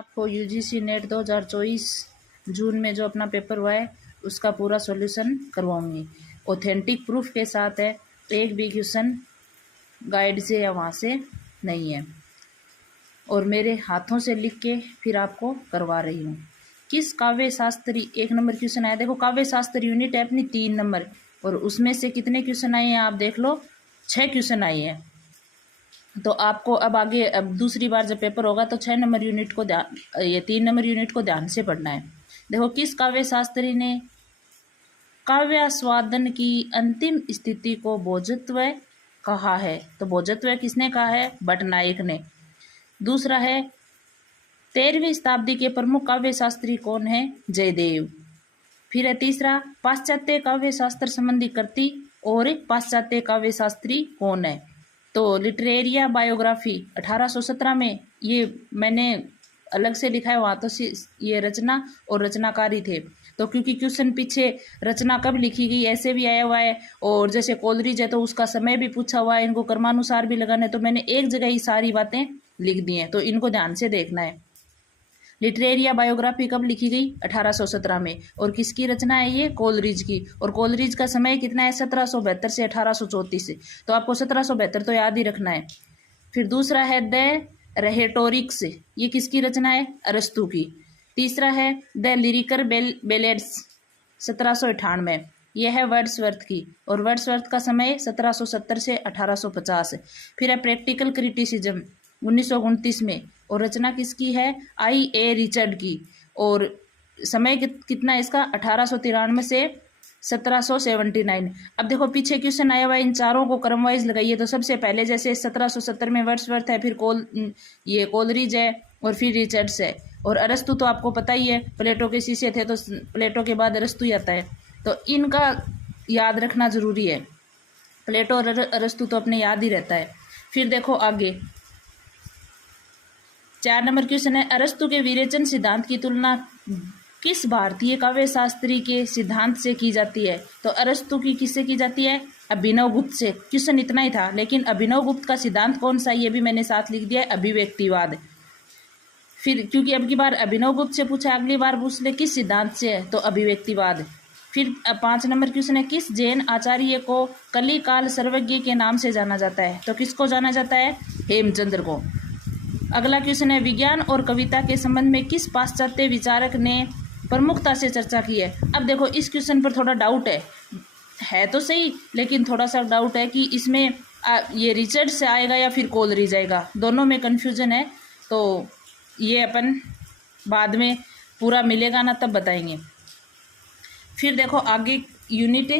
आपको UGC net 2024 जून में जो अपना पेपर हुआ है उसका पूरा सॉल्यूशन करवाऊंगी। ऑथेंटिक प्रूफ के साथ है, एक भी क्वेश्चन गाइड से या वहाँ से नहीं है, और मेरे हाथों से लिख के फिर आपको करवा रही हूँ। किस काव्य शास्त्री, 1 नंबर क्वेश्चन आया, देखो काव्य शास्त्र यूनिट है अपनी 3 नंबर, और उसमें से कितने क्वेश्चन आए हैं आप देख लो, 6 क्वेश्चन आए हैं। तो आपको अब आगे, अब दूसरी बार जब पेपर होगा तो 6 नंबर यूनिट को ध्यान, ये 3 नंबर यूनिट को ध्यान से पढ़ना है। देखो किस काव्य शास्त्री ने काव्यास्वादन की अंतिम स्थिति को भोजत्व कहा है, तो भोजत्व किसने कहा है, भट्टनायक ने। दूसरा है 13वीं शताब्दी के प्रमुख काव्य शास्त्री कौन है, जयदेव। फिर है तीसरा, पाश्चात्य काव्य शास्त्र संबंधी कृति और पाश्चात्य काव्य शास्त्री कौन है, तो लिटरेरिया बायोग्राफी 1817 में, ये मैंने अलग से लिखा है, वहाँ तो ये रचना और रचनाकारी थे, तो क्योंकि क्वेश्चन पीछे रचना कब लिखी गई ऐसे भी आया हुआ है, और जैसे कोलरिज है तो उसका समय भी पूछा हुआ है, इनको क्रमानुसार भी लगाना है, तो मैंने एक जगह ही सारी बातें लिख दी हैं, तो इनको ध्यान से देखना है। लिटरेरिया बायोग्राफी कब लिखी गई, 1817 में, और किसकी रचना है ये, कोलरिज की, और कोलरिज का समय कितना है, 1772 से 1834 से, तो आपको 1772 तो याद ही रखना है। फिर दूसरा है द रेहेटोरिक्स, ये किसकी रचना है, अरस्तु की। तीसरा है द लिरिकल बेलेड्स 1798, यह है वर्ड्सवर्थ की, और वर्ड्सवर्थ का समय 1770 से 1850। फिर है प्रैक्टिकल क्रिटिसिज्म 1929 में, और रचना किसकी है, I.A. रिचर्ड की, और समय कितना है इसका, 1893 से 1779। अब देखो पीछे क्वेश्चन आया हुआ है, इन चारों को क्रम वाइज लगाइए, तो सबसे पहले जैसे 1770 में वर्ड्सवर्थ है, फिर ये कोलरिज है, और फिर रिचर्ड्स है, और अरस्तु तो आपको पता ही है, प्लेटो के शिष्य थे, तो प्लेटो के बाद अरस्तु ही आता है, तो इनका याद रखना जरूरी है। प्लेटो और अरस्तु तो अपने याद ही रहता है। फिर देखो आगे 4 नंबर क्वेश्चन है, अरस्तु के विरेचन सिद्धांत की तुलना किस भारतीय काव्य शास्त्री के सिद्धांत से की जाती है, तो अरस्तु की किससे की जाती है, अभिनवगुप्त से। क्वेश्चन इतना ही था, लेकिन अभिनवगुप्त का सिद्धांत कौन सा, ये भी मैंने साथ लिख दिया है, अभिव्यक्तिवाद। फिर क्योंकि अब की बार अभिनवगुप्त से पूछा, अगली बार पूछ ले किस सिद्धांत से है, तो अभिव्यक्तिवाद। फिर 5 नंबर क्वेश्चन है, किस जैन आचार्य को कलिकाल सर्वज्ञ के नाम से जाना जाता है, तो किसको जाना जाता है, हेमचंद्र को। अगला क्वेश्चन है, विज्ञान और कविता के संबंध में किस पाश्चात्य विचारक ने प्रमुखता से चर्चा की है। अब देखो इस क्वेश्चन पर थोड़ा डाउट है तो सही, लेकिन थोड़ा सा डाउट है कि इसमें ये रिचर्ड से आएगा या फिर कोलरिज आएगा, दोनों में कन्फ्यूजन है, तो ये अपन बाद में पूरा मिलेगा ना तब बताएंगे। फिर देखो आगे यूनिट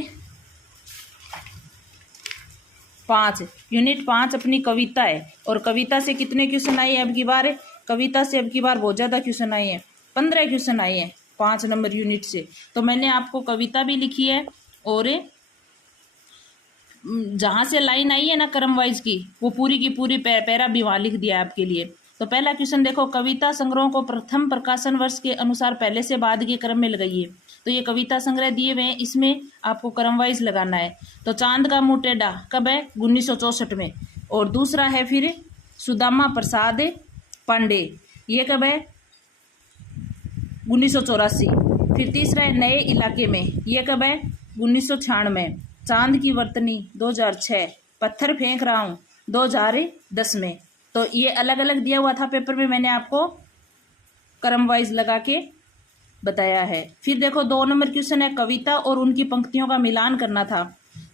5 अपनी कविता है, और कविता से कितने क्वेश्चन आए हैं अब की बार, कविता से अब की बार बहुत ज़्यादा क्वेश्चन आए हैं, 15 क्वेश्चन आए हैं 5 नंबर यूनिट से। तो मैंने आपको कविता भी लिखी है, और जहाँ से लाइन आई है ना क्रम वाइज की, वो पूरी की पूरी पैरा भी वहाँ लिख दिया है आपके लिए। तो पहला क्वेश्चन देखो, कविता संग्रह को प्रथम प्रकाशन वर्ष के अनुसार पहले से बाद के क्रम में लगाइए, तो ये कविता संग्रह दिए हुए हैं, इसमें आपको क्रम वाइज लगाना है। तो चांद का मुंह टेढ़ा कब है, 1964 में, और दूसरा है फिर सुदामा प्रसाद पांडे, ये कब है, 1984। फिर तीसरा है नए इलाके में, ये कब है, 1996। चांद की वर्तनी 2006, पत्थर फेंक रहा हूँ 2010 में। तो ये अलग अलग दिया हुआ था पेपर में, मैंने आपको क्रम वाइज लगा के बताया है। फिर देखो 2 नंबर क्वेश्चन है, कविता और उनकी पंक्तियों का मिलान करना था,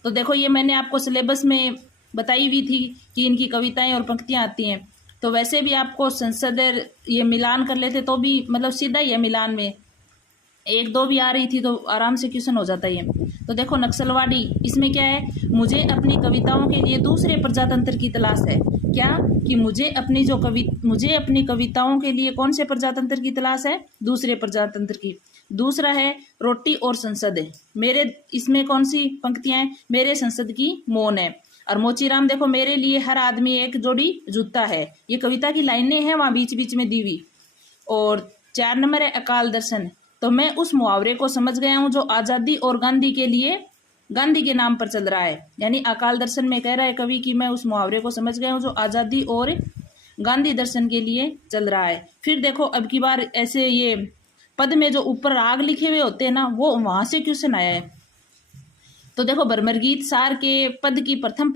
तो देखो ये मैंने आपको सिलेबस में बताई हुई थी कि इनकी कविताएं और पंक्तियां आती हैं, तो वैसे भी आपको संसद ये मिलान कर लेते तो भी मतलब सीधा ही है, मिलान में 1-2 भी आ रही थी तो आराम से क्वेश्चन हो जाता है। तो देखो नक्सलवाड़ी, इसमें क्या है, मुझे अपनी कविताओं के लिए दूसरे प्रजातंत्र की तलाश है, क्या कि मुझे अपनी कविताओं के लिए कौन से प्रजातंत्र की तलाश है, दूसरे प्रजातंत्र की। दूसरा है रोटी और संसद है, मेरे इसमें कौन सी पंक्तियां हैं, मेरे संसद की मौन है। और मोचीराम देखो, मेरे लिए हर आदमी एक जोड़ी जूता है, ये कविता की लाइनें हैं वहाँ बीच बीच में दी हुई। और 4 नंबर है अकाल दर्शन, तो मैं उस मुहावरे को समझ गया हूँ जो आज़ादी और गांधी के लिए गांधी के नाम पर चल रहा है, यानी अकाल दर्शन में कह रहा है कवि कि मैं उस मुहावरे को समझ गया हूँ जो आज़ादी और गांधी दर्शन के लिए चल रहा है। फिर देखो अब की बार ऐसे ये पद में जो ऊपर राग लिखे हुए होते हैं ना, वो वहां से क्वेश्चन आया है। तो देखो भ्रमर गीत सार के पद की प्रथम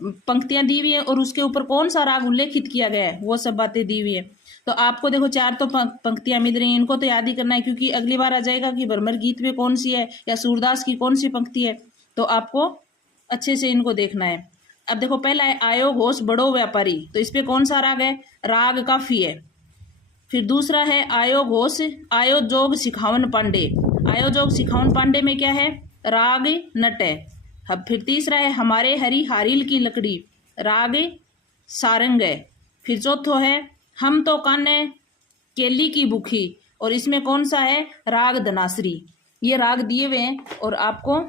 पंक्तियां दी हुई है और उसके ऊपर कौन सा राग उल्लेखित किया गया है, वो सब बातें दी हुई है। तो आपको देखो 4 तो पंक्तियां मिल रही हैं, इनको तो याद ही करना है, क्योंकि अगली बार आ जाएगा कि भ्रमर गीत में कौन सी है या सूरदास की कौन सी पंक्ति है। तो आपको अच्छे से इनको देखना है। अब देखो पहला है आयो घोष बड़ो व्यापारी, तो इस पे कौन सा राग है, राग काफी है। फिर दूसरा है आयो घोष आयो जोग सिखावन पांडे, आयो जोग सिखावन पांडे में क्या है, राग नट है। अब फिर तीसरा है हमारे हरी हारिल की लकड़ी, राग सारंग है। फिर चौथो है हम तो काने केली की बुखी, और इसमें कौन सा है, राग धनासरी। ये राग दिए हुए हैं और आपको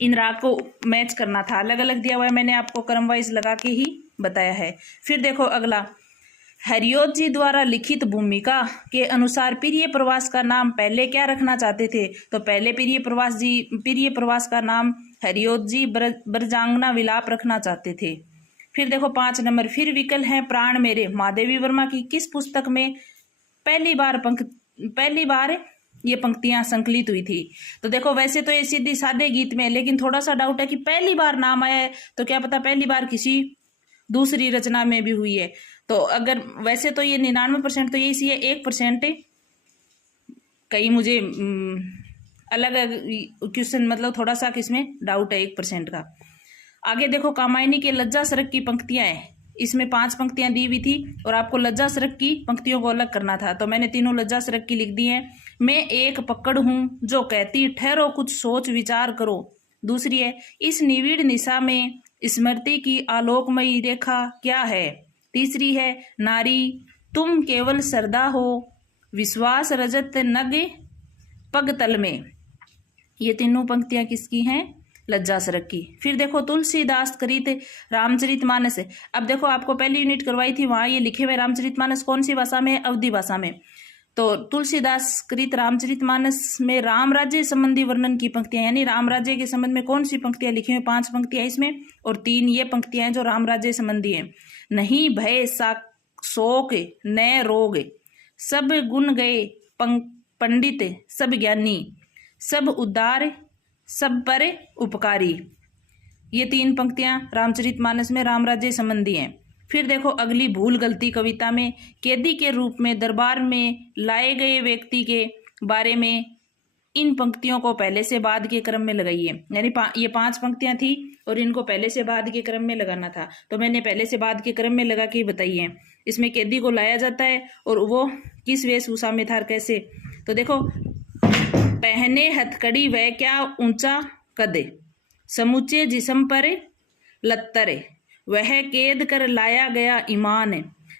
इन राग को मैच करना था, अलग अलग दिया हुआ है, मैंने आपको क्रम वाइज लगा के ही बताया है। फिर देखो अगला, हरियोत जी द्वारा लिखित भूमिका के अनुसार प्रिय प्रवास का नाम पहले क्या रखना चाहते थे, तो पहले प्रिय प्रवास का नाम हरियोत जी ब्रजांगना विलाप रखना चाहते थे। फिर देखो 5 नंबर, फिर विकल है प्राण मेरे, महादेवी वर्मा की किस पुस्तक में पहली बार ये पंक्तियां संकलित हुई थी। तो देखो वैसे तो ये सीधी सादे गीत में, लेकिन थोड़ा सा डाउट है कि पहली बार नाम आया है, तो क्या पता पहली बार किसी दूसरी रचना में भी हुई है। तो अगर वैसे तो ये 99% तो ये इसी है, 1% कहीं मुझे अलग क्वेश्चन मतलब थोड़ा सा किसमें डाउट है 1% का। आगे देखो कामायनी के लज्जा सरक की पंक्तियां हैं, इसमें 5 पंक्तियां दी हुई थी और आपको लज्जा सरक की पंक्तियों को अलग करना था, तो मैंने तीनों लज्जा सरक की लिख दी है। मैं एक पकड़ हूं जो कहती ठहरो कुछ सोच विचार करो, दूसरी है इस निविड़ निशा में स्मृति की आलोकमयी रेखा क्या है, तीसरी है नारी तुम केवल श्रद्धा हो विश्वास रजत नग पगतल में। ये तीनों पंक्तियां किसकी हैं, लज्जा सरक की। फिर देखो तुलसीदास कृत रामचरितमानस, अब देखो आपको पहली यूनिट करवाई थी, वहां ये लिखे हुए रामचरितमानस कौन सी भाषा में, अवधी भाषा में। तो तुलसीदास कृत रामचरितमानस में राम राज्य संबंधी वर्णन की पंक्तियां, यानी राम राज्य के संबंध में कौन सी पंक्तियां लिखी हुई, 5 पंक्तियां इसमें और 3 ये पंक्तियां हैं जो राम राज्य संबंधी हैं। नहीं भय शोक न रोग, सब गुण गए पंडित सब ज्ञानी, सब उदार सब पर उपकारी। ये 3 पंक्तियां रामचरितमानस में राम राज्य संबंधी हैं। फिर देखो अगली भूल गलती कविता में कैदी के रूप में दरबार में लाए गए व्यक्ति के बारे में इन पंक्तियों को पहले से बाद के क्रम में लगाइए, यानी ये 5 पंक्तियां थी और इनको पहले से बाद के क्रम में लगाना था, तो मैंने पहले से बाद के क्रम में लगा के बताई है। इसमें कैदी को लाया जाता है और वो किस वेशभूषा में था, कैसे, तो देखो पहने हथकड़ी वह क्या ऊंचा कद, समूचे जिस्म पर लत्तर, वह कैद कर लाया गया ईमान,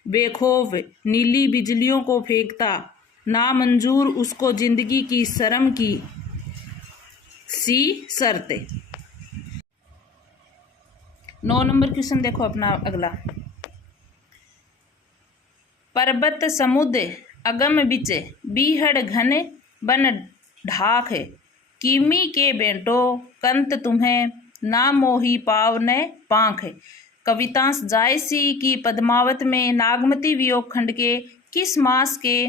बेखौफ नीली बिजलियों को फेंकता, ना मंजूर उसको जिंदगी की शर्म की सी शर्त। 9 नंबर क्वेश्चन देखो अपना अगला, पर्वत समुद्र अगम बिच बीहड़ घन बन ढाक, कीमी के बेंटो कंत तुम्हें ना मोही पाव न पांख। कवितांश जायसी की पद्मावत में नागमती वियोग खंड के किस मास के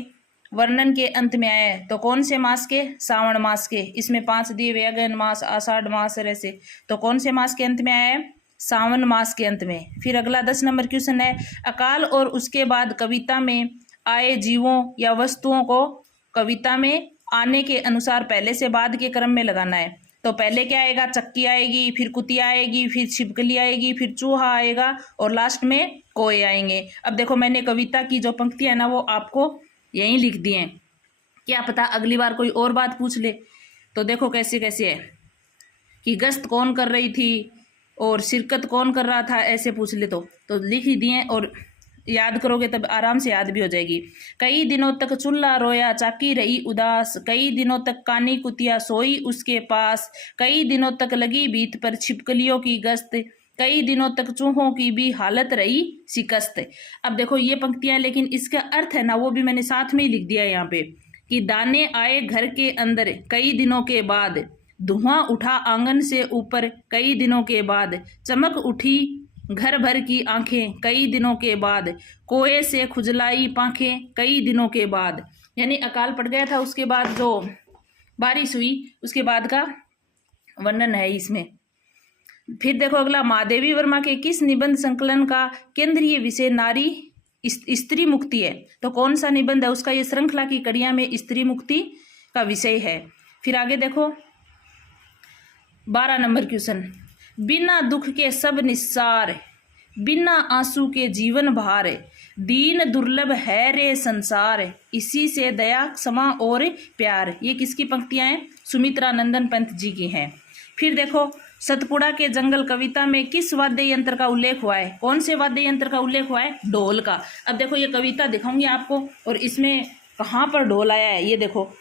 वर्णन के अंत में आया है, तो कौन से मास के, सावन मास के। इसमें 5 दिए हुए अगन मास आषाढ़ मास ऐसे, तो कौन से मास के अंत में आया है, सावन मास के अंत में। फिर अगला 10 नंबर क्वेश्चन है, अकाल और उसके बाद कविता में आए जीवों या वस्तुओं को कविता में आने के अनुसार पहले से बाद के क्रम में लगाना है। तो पहले क्या आएगा, चक्की आएगी, फिर कुतिया आएगी, फिर छिपकली आएगी, फिर चूहा आएगा और लास्ट में कोए आएंगे। अब देखो मैंने कविता की जो पंक्तियां है ना वो आपको यहीं लिख दिए हैं, क्या पता अगली बार कोई और बात पूछ ले। तो देखो कैसे कैसे है कि गश्त कौन कर रही थी और शिरकत कौन कर रहा था, ऐसे पूछ ले तो लिख ही दिए और याद करोगे तब आराम से याद भी हो जाएगी। कई दिनों तक चूल्हा रोया चाकी रही उदास, कई दिनों तक कानी कुतिया सोई उसके पास, कई दिनों तक लगी भीत पर छिपकलियों की गश्त, कई दिनों तक चूहों की भी हालत रही शिकस्त। अब देखो ये पंक्तियां, लेकिन इसका अर्थ है ना वो भी मैंने साथ में ही लिख दिया है यहाँ पे कि दाने आए घर के अंदर कई दिनों के बाद, धुआं उठा आंगन से ऊपर कई दिनों के बाद, चमक उठी घर भर की आंखें कई दिनों के बाद, कोए से खुजलाई पांखें कई दिनों के बाद। यानी अकाल पड़ गया था, उसके बाद जो बारिश हुई उसके बाद का वर्णन है इसमें। फिर देखो अगला, महादेवी वर्मा के किस निबंध संकलन का केंद्रीय विषय नारी स्त्री मुक्ति है? तो कौन सा निबंध है उसका? ये श्रृंखला की कड़ियां में स्त्री मुक्ति का विषय है। फिर आगे देखो 12 नंबर क्वेश्चन, बिना दुख के सब निस्सार, बिना आंसू के जीवन भार, दीन दुर्लभ है रे संसार, इसी से दया क्षमा और प्यार। ये किसकी पंक्तियां हैं? सुमित्रा नंदन पंत जी की हैं। फिर देखो सतपुड़ा के जंगल कविता में किस वाद्य यंत्र का उल्लेख हुआ है? कौन से वाद्य यंत्र का उल्लेख हुआ है? ढोल का। अब देखो ये कविता दिखाऊंगी आपको और इसमें कहाँ पर ढोल आया है ये देखो।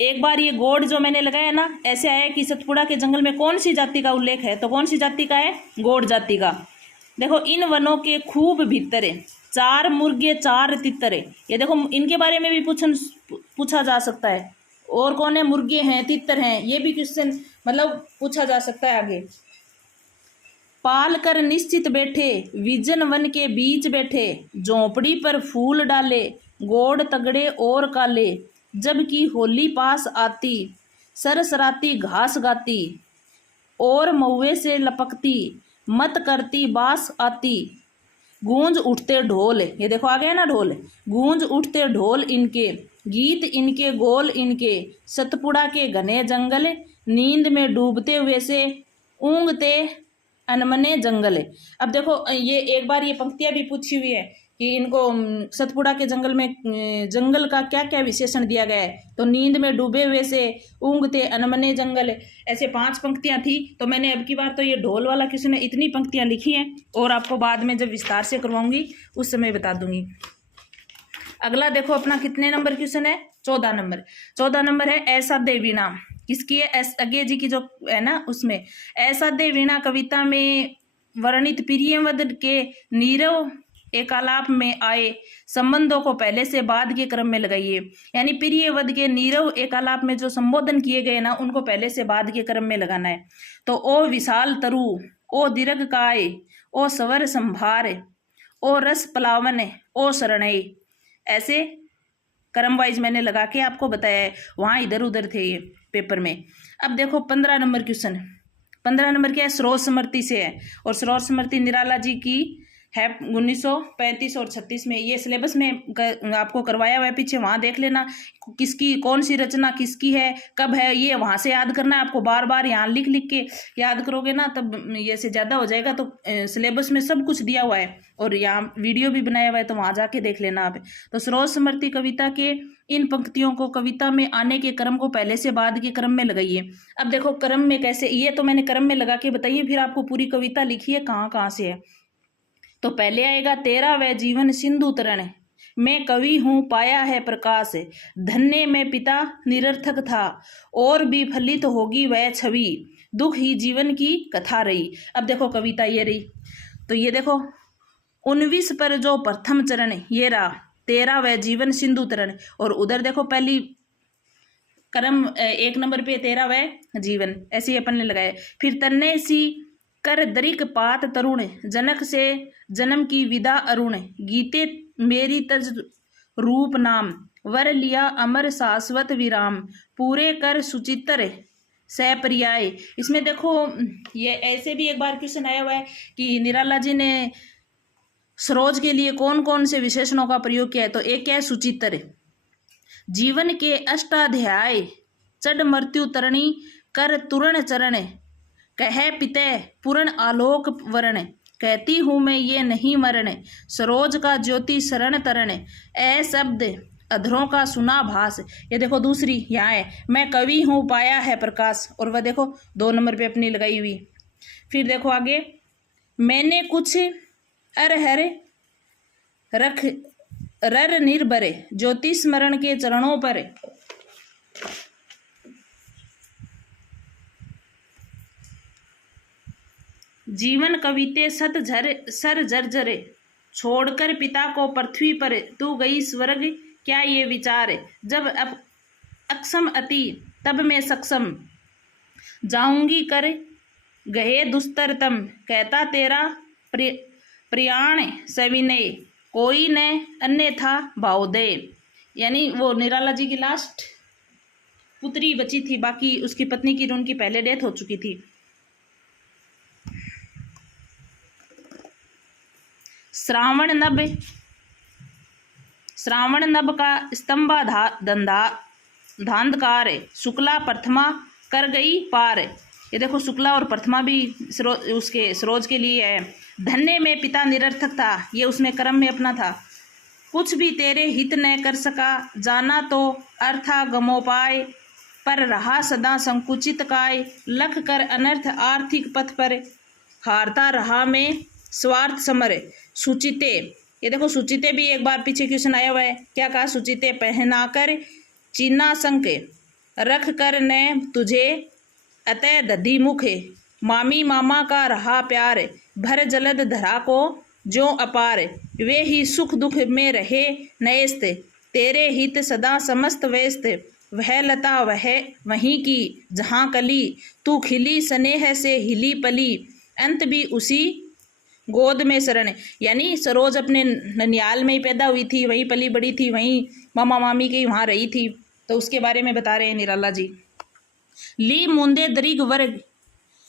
एक बार ये गोड जो मैंने लगाया ना, ऐसे आया कि सतपुड़ा के जंगल में कौन सी जाति का उल्लेख है? तो कौन सी जाति का है? गोड जाति का। देखो, इन वनों के खूब भीतरे 4 मुर्गे 4 तितरे। ये देखो इनके बारे में भी पूछा जा सकता है। और कौन है? मुर्गे हैं, तितर हैं, ये भी क्वेश्चन मतलब पूछा जा सकता है आगे। पाल कर निश्चित बैठे, विजन वन के बीच बैठे, झोंपड़ी पर फूल डाले, गोड़ तगड़े और काले, जबकि होली पास आती, सरसराती घास गाती, और मऊए से लपकती, मत करती बास आती, गूंज उठते ढोल। ये देखो आ गया ना ढोल। गूंज उठते ढोल इनके, गीत इनके गोल इनके, सतपुड़ा के घने जंगल, नींद में डूबते हुए से ऊँगते अनमने जंगल। अब देखो ये एक बार ये पंक्तियां भी पूछी हुई है कि इनको सतपुड़ा के जंगल में जंगल का क्या क्या विशेषण दिया गया है। तो नींद में डूबे हुए से ऊँगते अनमने जंगल, ऐसे 5 पंक्तियां थी। तो मैंने अब की बार तो ये ढोल वाला किसी ने इतनी पंक्तियां लिखी हैं और आपको बाद में जब विस्तार से करवाऊंगी उस समय बता दूंगी। अगला देखो अपना कितने नंबर क्वेश्चन है? 14 नंबर। 14 नंबर है ऐसा दे वीणा। किसकी है? एस अगे जी की जो है ना, उसमें ऐसा दे वीणा कविता में वर्णित प्रियवद के नीरव एकालाप में आए संबंधों को पहले से बाद के क्रम में लगाइए। यानी प्रियवद के नीरव एकालाप में जो संबोधन किए गए ना, उनको पहले से बाद के क्रम में लगाना है। तो ओ विशाल तरु, ओ दीर्घ काय, ओ स्वर संभार, ओ रस पलावन, ओ शरणय, ऐसे क्रम वाइज मैंने लगा के आपको बताया है। वहां इधर उधर थे ये पेपर में। अब देखो 15 नंबर क्वेश्चन। 15 नंबर क्या है? स्रोत स्मृति से है। और स्रोत स्मृति निराला जी की है 1935 और 36 में। ये सिलेबस में आपको करवाया हुआ है पीछे, वहां देख लेना किसकी कौन सी रचना किसकी है, कब है, ये वहां से याद करना है आपको। बार बार यहाँ लिख लिख के याद करोगे ना तब ये से ज्यादा हो जाएगा। तो सिलेबस में सब कुछ दिया हुआ है और यहाँ वीडियो भी बनाया हुआ है, तो वहां जाके देख लेना आप। तो स्रोत स्मृति कविता के इन पंक्तियों को कविता में आने के क्रम को पहले से बाद के क्रम में लगाइए। अब देखो क्रम में कैसे, ये तो मैंने क्रम में लगा के बताइए, फिर आपको पूरी कविता लिखी है कहाँ कहाँ से है। तो पहले आएगा तेरा वह जीवन सिंधु तरण, मैं कवि हूँ पाया है प्रकाश, धन्य में पिता निरर्थक था, और भी फलित होगी वह छवि, दुख ही जीवन की कथा रही। अब देखो कविता ये रही। तो ये देखो 19 पर जो प्रथम चरण ये रहा, तेरा वह जीवन सिंधु तरण। और उधर देखो पहली क्रम 1 नंबर पे तेरा वह जीवन, ऐसे ही अपन ने लगाया। फिर तन्ने सी कर दरिक पात तरुण, जनक से जन्म की विदा अरुण, गीते मेरी तज रूप नाम, वर लिया अमर शाश्वत विराम, पूरे कर सुचित्र सैपर्याय। इसमें देखो ये ऐसे भी एक बार क्वेश्चन आया हुआ है कि निराला जी ने सरोज के लिए कौन कौन से विशेषणों का प्रयोग किया है। तो एक क्या है? सुचित्र। जीवन के अष्टाध्याय, चढ़ मृत्यु तरणी, कर तुरण चरण, कह पिते पूर्ण आलोक वर्ण, कहती हूँ मैं ये नहीं मरण, सरोज का ज्योति शरण तरण, ए शब्द अधरों का सुना भास। ये देखो दूसरी यहाँ है, मैं कवि हूँ पाया है प्रकाश, और वह देखो 2 नंबर पे अपनी लगाई हुई। फिर देखो आगे, मैंने कुछ अरहर रख रर निर्भर, ज्योति स्मरण के चरणों पर, जीवन कविते सत झर सर जर्जरे, छोड़कर पिता को पृथ्वी पर, तू गई स्वर्ग क्या ये विचार, जब अब अक्षम अति तब मैं सक्षम, जाऊंगी कर गहे दुस्तरतम, कहता तेरा प्रियाण सविनय, कोई न अन्यथा भावदे। यानी वो निराला जी की लास्ट पुत्री बची थी, बाकी उसकी पत्नी की उनकी पहले डेथ हो चुकी थी। श्रावण नभ का स्तंभा धंधा धांधकार, शुक्ला प्रथमा कर गई पार। ये देखो शुक्ला और प्रथमा भी उसके सरोज के लिए है। धन्य में पिता निरर्थक था, ये उसमें कर्म में अपना था। कुछ भी तेरे हित न कर सका, जाना तो अर्था गमोपाय, पर रहा सदा संकुचित काय। लख कर अनर्थ आर्थिक पथ पर, हारता रहा में स्वार्थ समर। सुचिते, ये देखो सुचिते भी एक बार पीछे क्वेश्चन आया हुआ है, क्या कहा? सुचिते पहनाकर चीना संक, रख कर ने तुझे अतः दधी मुख। मामी मामा का रहा प्यार, भर जलद धरा को जो अपार। वे ही सुख दुख में रहे नयस्त, तेरे हित सदा समस्त व्यस्त। वह लता वह वहीं की जहाँ कली, तू खिली स्नेह से हिली पली। अंत भी उसी गोद में शरण, यानी सरोज अपने ननियाल में ही पैदा हुई थी, वहीं पली बड़ी थी, वहीं मामा मामी की वहाँ रही थी। तो उसके बारे में बता रहे हैं निराला जी। ली मुंदे दरिग वर्ग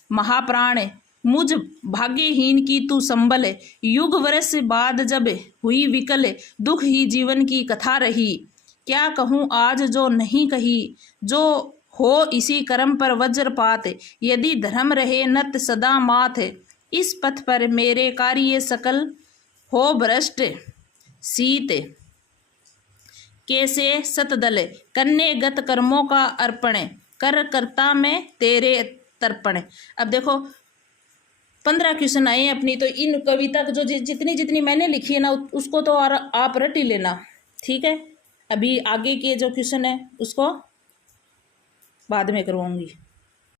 महाप्राण, मुझ भाग्यहीन की तू संबल। युग वर्ष बाद जब हुई विकल, दुख ही जीवन की कथा रही। क्या कहूँ आज जो नहीं कही, जो हो इसी कर्म पर वज्रपात। यदि धर्म रहे नत सदा माथ, इस पथ पर मेरे कार्य सकल हो भ्रष्ट। शीत कैसे सतदल, कन्ने गत कर्मों का अर्पण। कर करता में तेरे तर्पण। अब देखो 15 क्वेश्चन आए हैं अपनी, तो इन कविता जो जितनी जितनी मैंने लिखी है ना, उसको तो आप रट ही लेना, ठीक है। अभी आगे के जो क्वेश्चन है उसको बाद में करवाऊंगी।